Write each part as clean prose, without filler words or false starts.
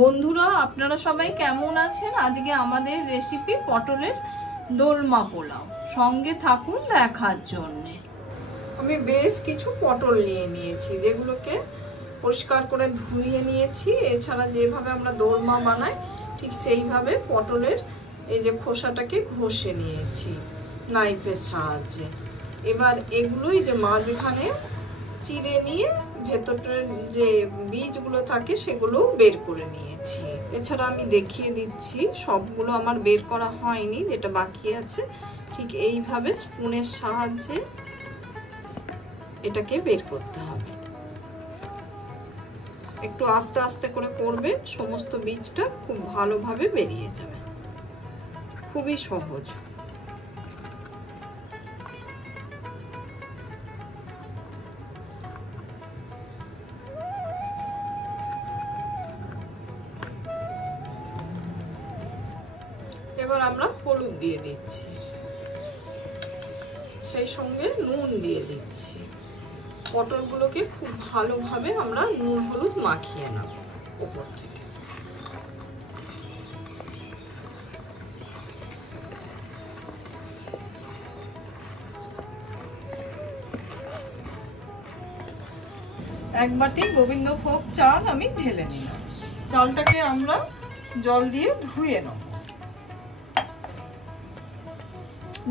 বন্ধুরা আপনারা সবাই কেমন আছেন? আজকে আমাদের রেসিপি পটলের দোলমা পোলাও, সঙ্গে থাকুন দেখার জন্য। আমি বেশ কিছু পটল নিয়ে নিয়েছি, যেগুলোকে পরিষ্কার করে ধুয়ে নিয়েছি। এছাড়া যেভাবে আমরা দোলমা বানাই ঠিক সেইভাবে পটলের এই যে খোসাটাকে ঘষে নিয়েছি নাইফের সাহায্যে। এবার এগুলোই যে মাঝখানে চিড়ে নিয়ে ভেতরের যে বীজগুলো থাকে সেগুলো বের করে নিয়েছি। এছাড়া আমি দেখিয়ে দিচ্ছি, সবগুলো আমার বের করা হয়নি, যেটা বাকি আছে ঠিক এইভাবে স্পুনের সাহায্যে এটাকে বের করতে হবে। একটু আস্তে আস্তে করে করবেন, সমস্ত বীজটা খুব ভালোভাবে বেরিয়ে যাবে। খুবই সহজ। এবার আমরা হলুদ দিয়ে দিচ্ছি, সেই সঙ্গে নুন দিয়ে দিচ্ছি। পটলগুলোকে খুব ভালোভাবে আমরা নুন হলুদ মাখিয়ে নেব উপর থেকে। এক বাটি গোবিন্দভোগ চাল আমি ঢেলে নিলাম। চালটাকে আমরা জল দিয়ে ধুয়ে নেব।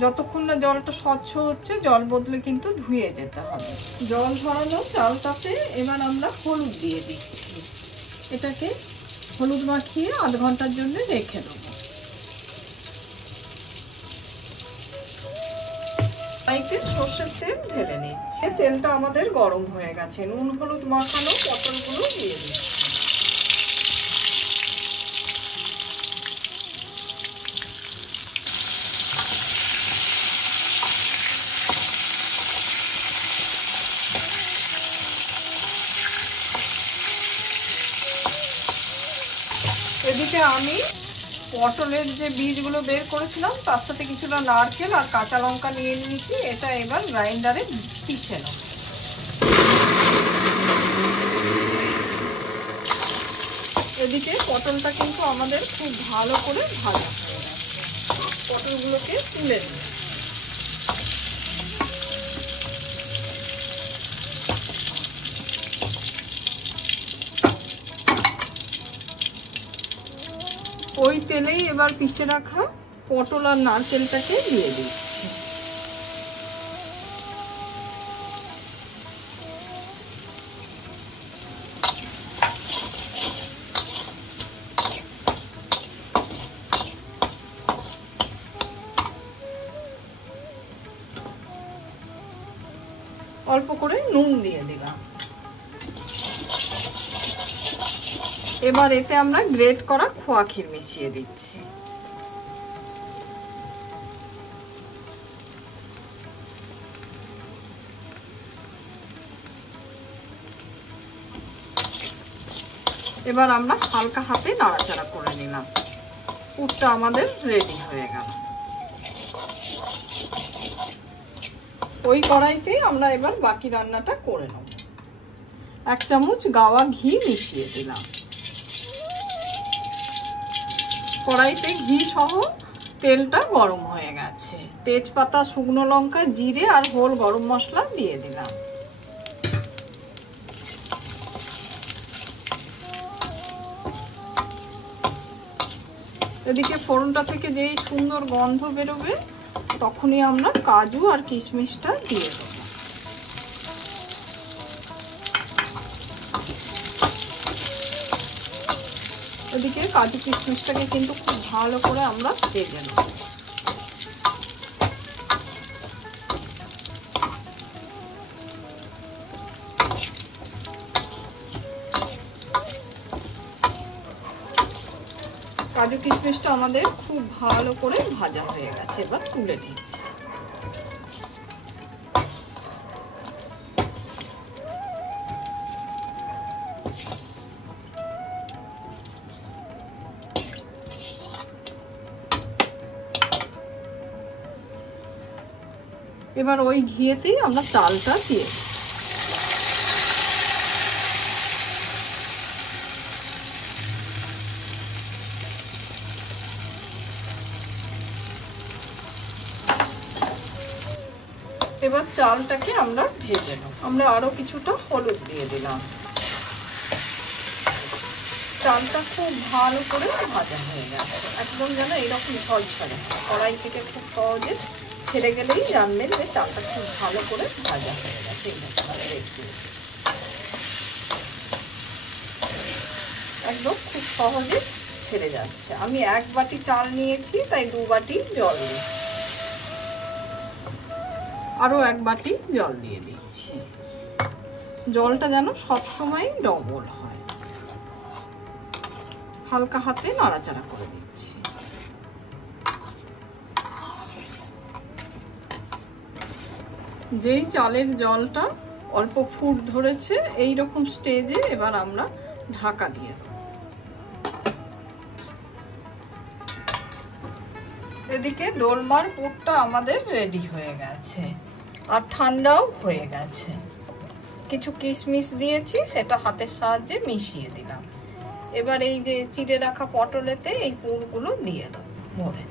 যতক্ষণ না জলটা স্বচ্ছ হচ্ছে জল বদলে কিন্তু ধুয়ে যেতে হবে। জল ঝরানো চালটাতে এবার আমরা হলুদ দিয়ে দিচ্ছি। এটাকে হলুদ মাখিয়ে আধ ঘন্টার জন্য রেখে দেবো। কড়াইতে সর্ষের তেল ঢেলে নিচ্ছি। তেলটা আমাদের গরম হয়ে গেছে। নুন হলুদ মাখানো পটলগুলো দিয়ে দিচ্ছি। এদিকে আমি পটলের যে বীজগুলো বের করেছিলাম তার সাথে কিছুটা নারকেল আর কাঁচা লঙ্কা নিয়ে নিয়েছি। এটা এবার গ্রাইন্ডারে পিষে নেব। এদিকে পটলটা কিন্তু আমাদের খুব ভালো করে ভাজা হয়ে গেছে। পটলগুলোকে তুলে নিই। ওই তেলেই এবার পিষে রাখা পটল আর নারকেলটাকে দিয়ে দিচ্ছি। অল্প করে নুন দিয়ে দিলাম। এবার এতে আমরা গ্রেট করা খোয়া ক্ষীর মিশিয়ে দিচ্ছি। এবার আমরা হালকা হাতে নাড়াচাড়া করে নিলাম। পুরটা আমাদের রেডি হয়ে গেল। ওই কড়াইতে আমরা এবার বাকি রান্নাটা করে নেব। 1 চামচ গাওয়া ঘি মিশিয়ে দিলাম। কড়াইতে ঘি সহ তেলটা গরম হয়ে গেছে। তেজপাতা, শুকনো লঙ্কা, জিরে আর হোল গরম মশলা দিয়ে দিলাম। এদিকে ফোড়নটা থেকে যেই সুন্দর গন্ধ বেরোবে তখনই আমরা কাজু আর কিশমিশটা দিয়ে দেবো। ওদিকে কাজু কিশমিশটাকে কিন্তু খুব ভালো করে আমরা ভেজে নেব। কাজু কিশমিশটা আমাদের খুব ভালো করে ভাজা হয়ে গেছে। এবার তুলে নিচ্ছি। এবার ওই ঘিয়েতেই আমরা চালটা দিয়ে এবার চালটাকে আমরা ভেজে নেব। আমরা আরো কিছুটা হলুদ দিয়ে দিলাম। চালটা খুব ভালো করে ভাজা হয়ে গেছে, একদম যেন এইরকম ঝরঝরে, কড়াই থেকে খুব সহজে ছেড়ে গেলেই জানবেন যে চালটা খুব ভালো করে ভাজা হয়ে গেছে। একদম খুব সহজে ছেড়ে যাচ্ছে। আমি 1 বাটি চাল নিয়েছি, তাই 2 বাটি জল দিচ্ছি। আরো 1 বাটি জল দিয়ে দিচ্ছি। জলটা যেন সবসময় ডবল হয়। হালকা হাতে নাড়াচাড়া করে দিচ্ছি। যেই চালের জলটা অল্প ফুট ধরেছে, এই রকম স্টেজে এবার আমরা ঢাকা দিয়ে দেব। এদিকে দোলমার পুরটা আমাদের রেডি হয়ে গেছে আর ঠান্ডাও হয়ে গেছে। কিছু কিশমিশ দিয়েছি, সেটা হাতের সাহায্যে মিশিয়ে দিলাম। এবার এই যে চিড়ে রাখা পটলেতে এই পুরগুলো দিয়ে দেব ভরে।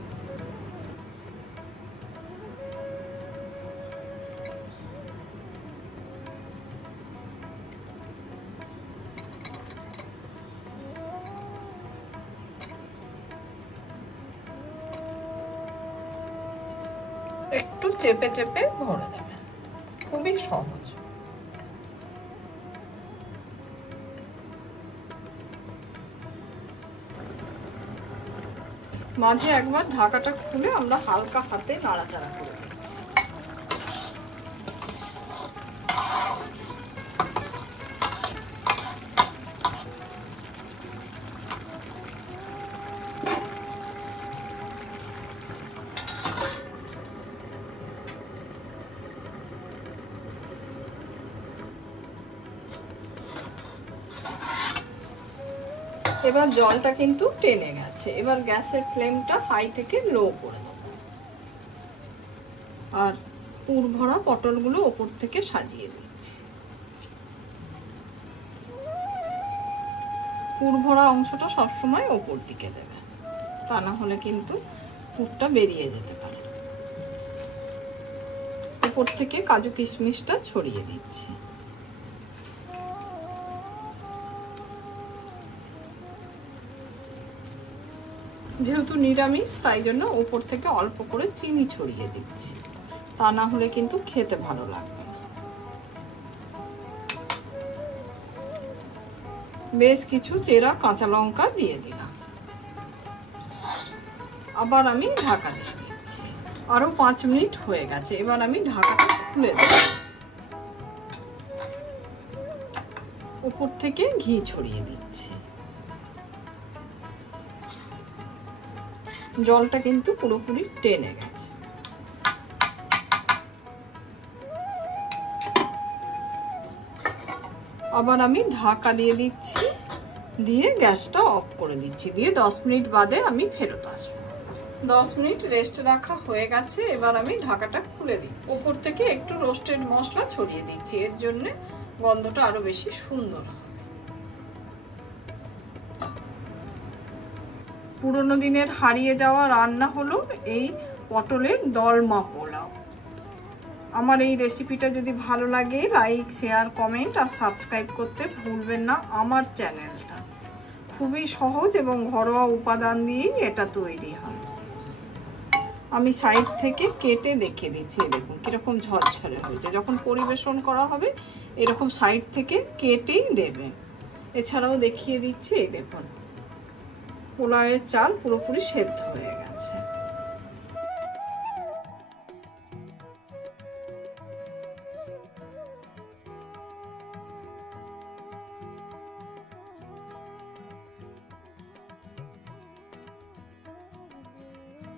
একটু চেপে চেপে ভরে দেবেন, খুবই সহজ। মাঝে একবার ঢাকাটা খুলে আমরা হালকা হাতে নাড়াচাড়া করে দিচ্ছি। এবার জলটা কিন্তু টেনে গেছে। এবার গ্যাসের ফ্লেমটা হাই থেকে লো করে দেব আর পুর ভরা পটলগুলো ওপর থেকে সাজিয়ে দিচ্ছি। পুর ভরা অংশটা সবসময় ওপর দিকে দেবে, তা না হলে কিন্তু পুরটা বেরিয়ে যেতে পারে। ওপর থেকে কাজু কিশমিশটা ছড়িয়ে দিচ্ছি। যেহেতু নিরামিষ, তাই জন্য উপর থেকে অল্প করে চিনি ছড়িয়ে দিচ্ছি, তা না হলে কিন্তু খেতে ভালো লাগবে না। বেশ কিছু চেরা কাঁচা লঙ্কা দিয়ে দিলাম। আবার আমি ঢাকা দিয়ে দিচ্ছি। আরো 5 মিনিট হয়ে গেছে। এবার আমি ঢাকাটা খুলে দেব। উপর থেকে ঘি ছড়িয়ে দিচ্ছি। জলটা কিন্তু পুরোপুরি টেনে গেছে। আবার আমি ঢাকা দিয়ে দিচ্ছি, দিয়ে গ্যাসটা অফ করে দিচ্ছি। দিয়ে 10 মিনিট বাদে আমি ফেরত আসবো। 10 মিনিট রেস্ট রাখা হয়ে গেছে। এবার আমি ঢাকাটা খুলে দিচ্ছি। উপর থেকে একটু রোস্টেড মশলা ছড়িয়ে দিচ্ছি, এর জন্য গন্ধটা আরো বেশি সুন্দর হবে। পুরোনো দিনের হারিয়ে যাওয়া রান্না হলো এই পটলের দলমা পোলাও। আমার এই রেসিপিটা যদি ভালো লাগে, লাইক, শেয়ার, কমেন্ট আর সাবস্ক্রাইব করতে ভুলবেন না আমার চ্যানেলটা। খুবই সহজ এবং ঘরোয়া উপাদান দিয়েই এটা তৈরি হয়। আমি সাইড থেকে কেটে দেখিয়ে দিচ্ছি। দেখুন কিরকম ঝরঝরে হয়েছে। যখন পরিবেশন করা হবে এরকম সাইড থেকে কেটেই দেবেন। এছাড়াও দেখিয়ে দিচ্ছি, এই দেখুন পোলাওয়ের চাল পুরোপুরি সেদ্ধ হয়ে গেছে।